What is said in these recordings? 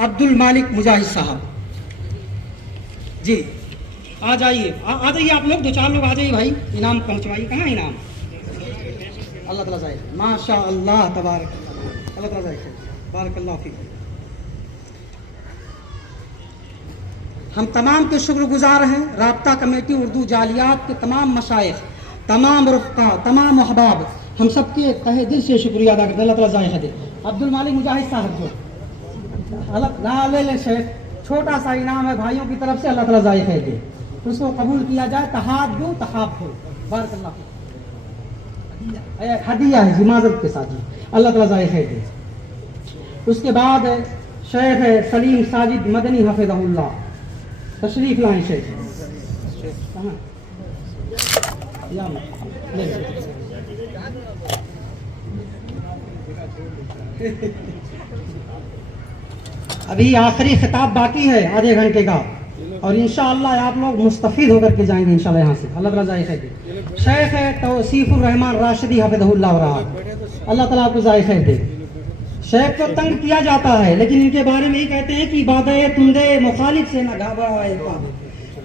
अब्दुल मालिक मुजाहिद साहब जी, आ जाइए, आ जाइए आप लोग, 2-4 लोग आ जाइए भाई, इनाम पहुंचवाइए। कहाँ इनाम? अल्लाह ताला जाए, माशा अल्लाह, तबारक अल्लाह ताला जाए, बारकल्लाह फीक। हम तमाम के शुक्रगुजार हैं, राब्ता कमेटी उर्दू जालियात के तमाम मशाइख, तमाम रुफ़क़ा, तमाम अहबाब, हम सबके तहे दिल से शुक्रिया अदा करते हैं। अल्लाह ताला जाए दे। अब्दुल मालिक मुजाहिद साहब जो ना ले शेख, छोटा सा इनाम है भाइयों की तरफ से, अल्लाह ताला जाए दे, उसको कबूल किया जाए। तहादु तहाब्बु, बारकल्लाह फीक, हदिया है हिमाजत के साथ जी, अल्लाह ताला जाए दे। उसके बाद शेख सलीम साजिद मदनी हफ़िज़हुल्लाह, तशरीफ लाएं शेख। कहाँ? अभी आखिरी खिताब बाकी है आधे घंटे का, और इंशाअल्लाह आप लोग मुस्तफीद होकर के जाएंगे इंशाअल्लाह यहाँ से। अल्लाह ताला जाए खैर। शेख है तौसीफुर रहमान राशिदी हफ़िज़हुल्लाह रहा, अल्लाह ताला आपको जाए खैर दे। शेख को तंग किया जाता है, लेकिन इनके बारे में ही कहते हैं कि बादे तुंदे मुखालिफ से न घबराए वकाब,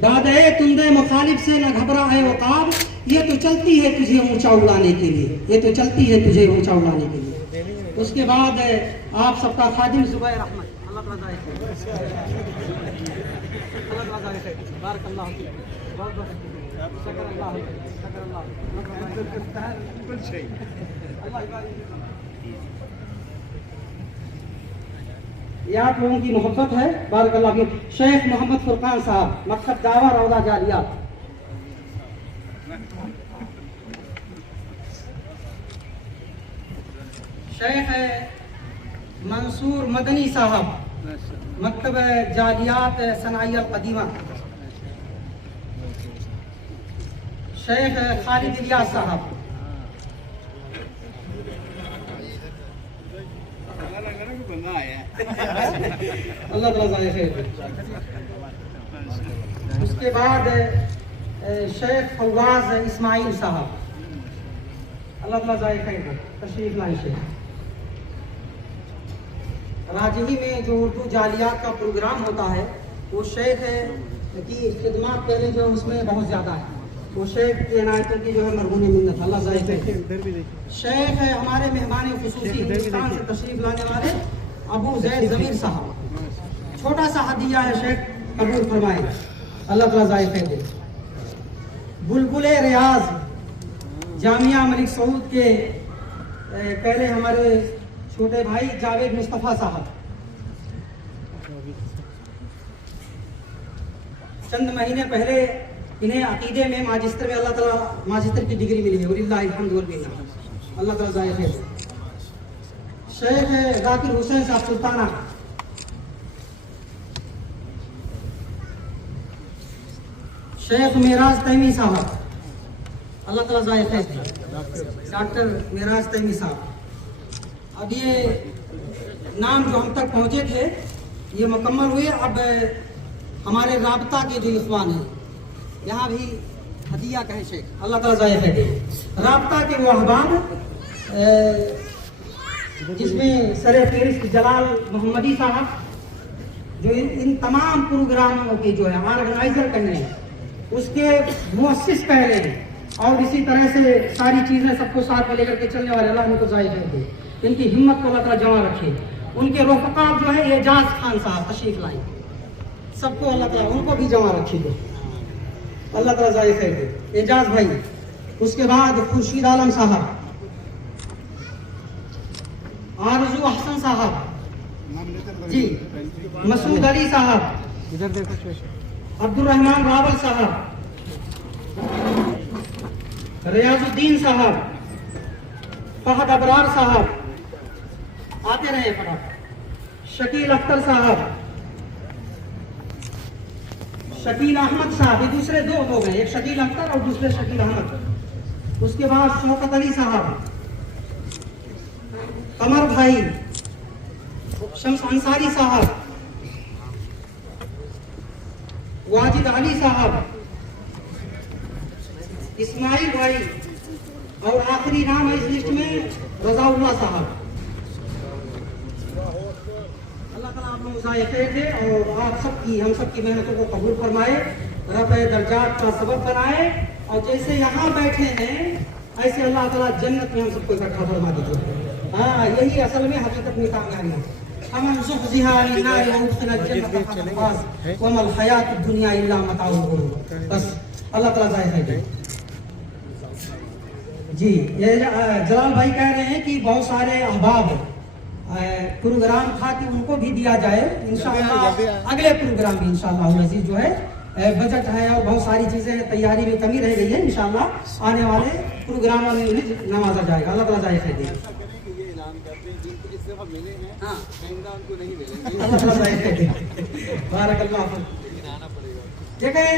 बादे तुंदे मुखालिफ से न घबराए वकाब, ये तो चलती है तुझे ऊंचा उड़ाने के लिए, ये तो चलती है तुझे ऊंचा उड़ाने के लिए। उसके बाद आप सबका खादिम ज़ुबैर अहमद, अल्लाह ताला जाए खैर, अल्लाह ताला जाए खैर, बारकल्लाह फीक, बहुत बहुत शुक्र, अल्लाह शुक्र, अल्लाह कुल सही, अल्लाह ये आप लोगों की मोहब्बत है, बारकल्लाह फीक। शेख मोहम्मद फुरकान साहब, मकसद दावा रौदा जालियात, शेख मंसूर मदनी साहब, मकतब जालियात सनाइया कदीमा, शेख खालिद इलियास साहब, अल्लाह ताला जाए खैर। उसके बाद शेख फवाज इस्माइल साहब, अल्लाह ताला जाए खैर, तशरीफ लाए शेख। राजही में जो उर्दू जालियात का प्रोग्राम होता है, वो शेख की खिदमत पहले जो उसमें बहुत ज़्यादा है, वो शेख की इनायतों की जो है मरहून मिन्नत, अल्लाह जाए खैर। शेख है हमारे मेहमान खुसूसी हिंदुस्तान से तशरीफ लाने वाले अबू जैद ज़मीर साहब, छोटा सा हदिया है शेख, कबूल फरमाए, अल्लाह ताला जाए खैर दे। बुलबुल रियाज जामिया मलिक सऊद के पहले हमारे छोटे भाई जावेद मुस्तफ़ा साहब, चंद महीने पहले इन्हें अकीदे में माजिस्टर में अल्लाह ताला माजिस्टर की डिग्री मिली है, वलिल्लाहिल हम्दु वल मिन्ना, अल्लाह ताला जाए खैर। शेख जाकिर हुसैन साहब सुल्ताना, शेख मेराज तैमी साहब, अल्लाह ताला जाए खैर, डॉक्टर मेराज तैमी साहब। अब ये नाम जो हम तक पहुँचे थे ये मुकम्मल हुए। अब हमारे राब्ता के जो इख्वान हैं, यहाँ भी हदिया कहे शेख, अल्लाह ताला जाए खैर। राब्ता के वो अहबाब जिसमें सर फेरिस्त जलाल मोहम्मदी साहब, जो इन तमाम प्रोग्रामों के जो है ऑर्गेनाइजर कहे हैं, उसके मुअस्सिस पहले हैं, और इसी तरह से सारी चीज़ें सबको साथ में लेकर के चलने वाले, अल्लाह उनको जाए कर दे, इनकी हिम्मत को अल्लाह ताला जमा रखे। उनके रफ़क़ा जो है एजाज खान साहब तशरीफ लाए, सबको अल्लाह ताला उनको भी जमा रखे दे, अल्लाह ताला जाए खैर दे, एजाज भाई। उसके बाद खुर्शीद आलम साहब, आरजू अहसन साहब जी, मसूद अली साहब, इधर देखो, अब्दुल रहमान रावल साहब, रियाजुद्दीन साहब, फहद अबरार साहब, आते रहे फटाफट, शकील अख्तर साहब, शकील अहमद साहब, ये दूसरे दो हो गए, एक शकील अख्तर और दूसरे शकील अहमद। उसके बाद शौकत अली साहब, कमर भाई, शम्स अंसारी साहब, वाजिद अली साहब, इस्माइल भाई, और आखिरी नाम है इस लिस्ट में रजाउल्लाह साहब। अल्लाह ताला आप लोग ज़ाये खैर दे और आप सबकी हम सबकी मेहनतों को कबूल फरमाए, रफ़े दर्जात का सबब बनाए, और जैसे यहाँ बैठे हैं ऐसे अल्लाह ताला जन्नत में हम सबको इकट्ठा फरमा दीजिए। हाँ, यही असल में हकीकत में कामयाबी है। हमन ज़ुहज़िहा अनिन्नार व उदखिला जन्नत फ़क़द फ़ाज़ व मल हयातुद दुनिया इल्ला मताउल गुरूर। बस अल्लाह ताला ज़ाये खैर दे। जी, ये जलाल भाई कह रहे हैं कि बहुत सारे अहबाब प्रोग्राम था कि उनको भी दिया जाए इंशाअल्लाह। अगले प्रोग्राम भी इंशाअल्लाह अज़ीज़ जो है बजट है और बहुत सारी चीज़ें तैयारी में कमी रह गई है, इंशाअल्लाह आने वाले प्रोग्रामों में उन्हें नवाजा जाएगा। अल्लाह ताला जाए खैर दे। हाँ, अल्लाह ताला जाए खैर दे। बारकल्लाह फीक। देखें,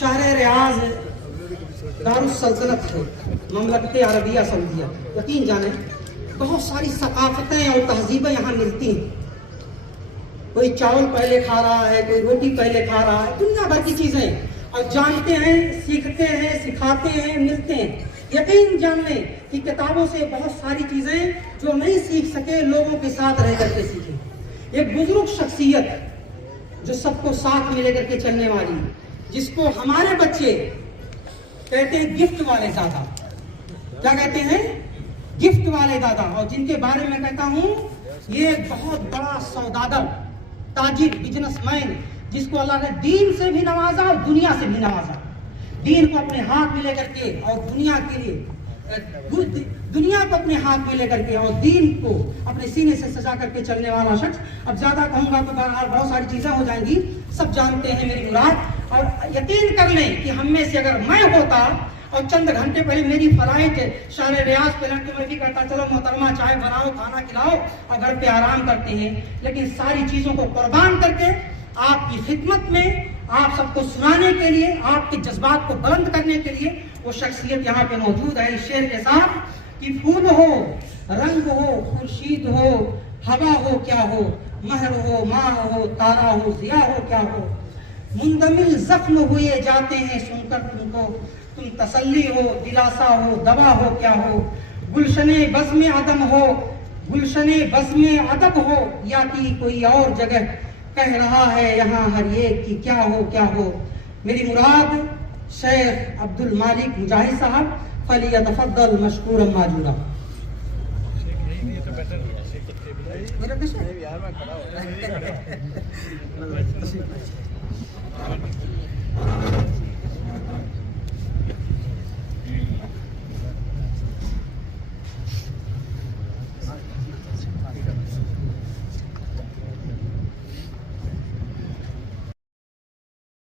शहर रियाज दारुस सल्तनत है, ममलकत अरबिया सऊदिया। यकीन जाने बहुत सारी सकाफतें और तहजीबें यहाँ मिलती हैं। कोई चावल पहले खा रहा है, कोई रोटी पहले खा रहा है, दुनिया भर की चीज़ें, और जानते हैं, सीखते हैं, सिखाते हैं, मिलते हैं। यकीन जान लें कि किताबों से बहुत सारी चीज़ें जो नहीं सीख सके लोगों के साथ रह करके सीखें। एक बुजुर्ग शख्सियत जो सबको साथ में लेकर के चलने वाली, जिसको हमारे बच्चे कहते हैं गिफ्ट वाले दादा। क्या कहते हैं? गिफ्ट वाले दादा। और जिनके बारे में कहता हूँ ये बहुत बड़ा सौदागर, ताजिर, बिजनेसमैन, जिसको अल्लाह ने दीन से भी नवाजा और दुनिया से भी नवाजा। दीन को अपने हाथ में लेकर के और दुनिया के लिए, दुनिया को अपने हाथ में लेकर के और दीन को अपने सीने से सजा करके चलने वाला शख्स। अब ज्यादा कहूंगा तो बहुत सारी चीजें हो जाएंगी, सब जानते हैं मेरी मुराद। और यकीन कर लें कि हम में से अगर मैं होता और चंद घंटे पहले मेरी फ्लाइट शहर रियाज पे लड़के, मैं भी कहता चलो मोहतरमा चाय बनाओ, खाना खिलाओ और घर पे आराम करते हैं। लेकिन सारी चीजों को कुर्बान करके आपकी खिदमत में, आप सबको सुनाने के लिए, आपके जज्बात को बुलंद करने के लिए वो शख्सियत यहाँ पे मौजूद है। इस शेर के साथ कि फूल हो, रंग हो, खुर्शीद हो, हवा हो क्या हो, महर हो, माँ हो, तारा हो, जिया हो क्या हो, मुंदमिल जख्म हुए जाते हैं सुनकर तुमको, तुम तसल्ली हो, दिलासा हो, दवा हो क्या हो, गुलशने बज़्म अदम हो, गुलशने बज़्म अदब हो, या कि कोई और जगह कह रहा है यहाँ हर एक की क्या हो। मेरी मुराद शेख अब्दुल मालिक मुजाहिद साहब, फलियतफद्दल मशकूरन माजूरा। मेरा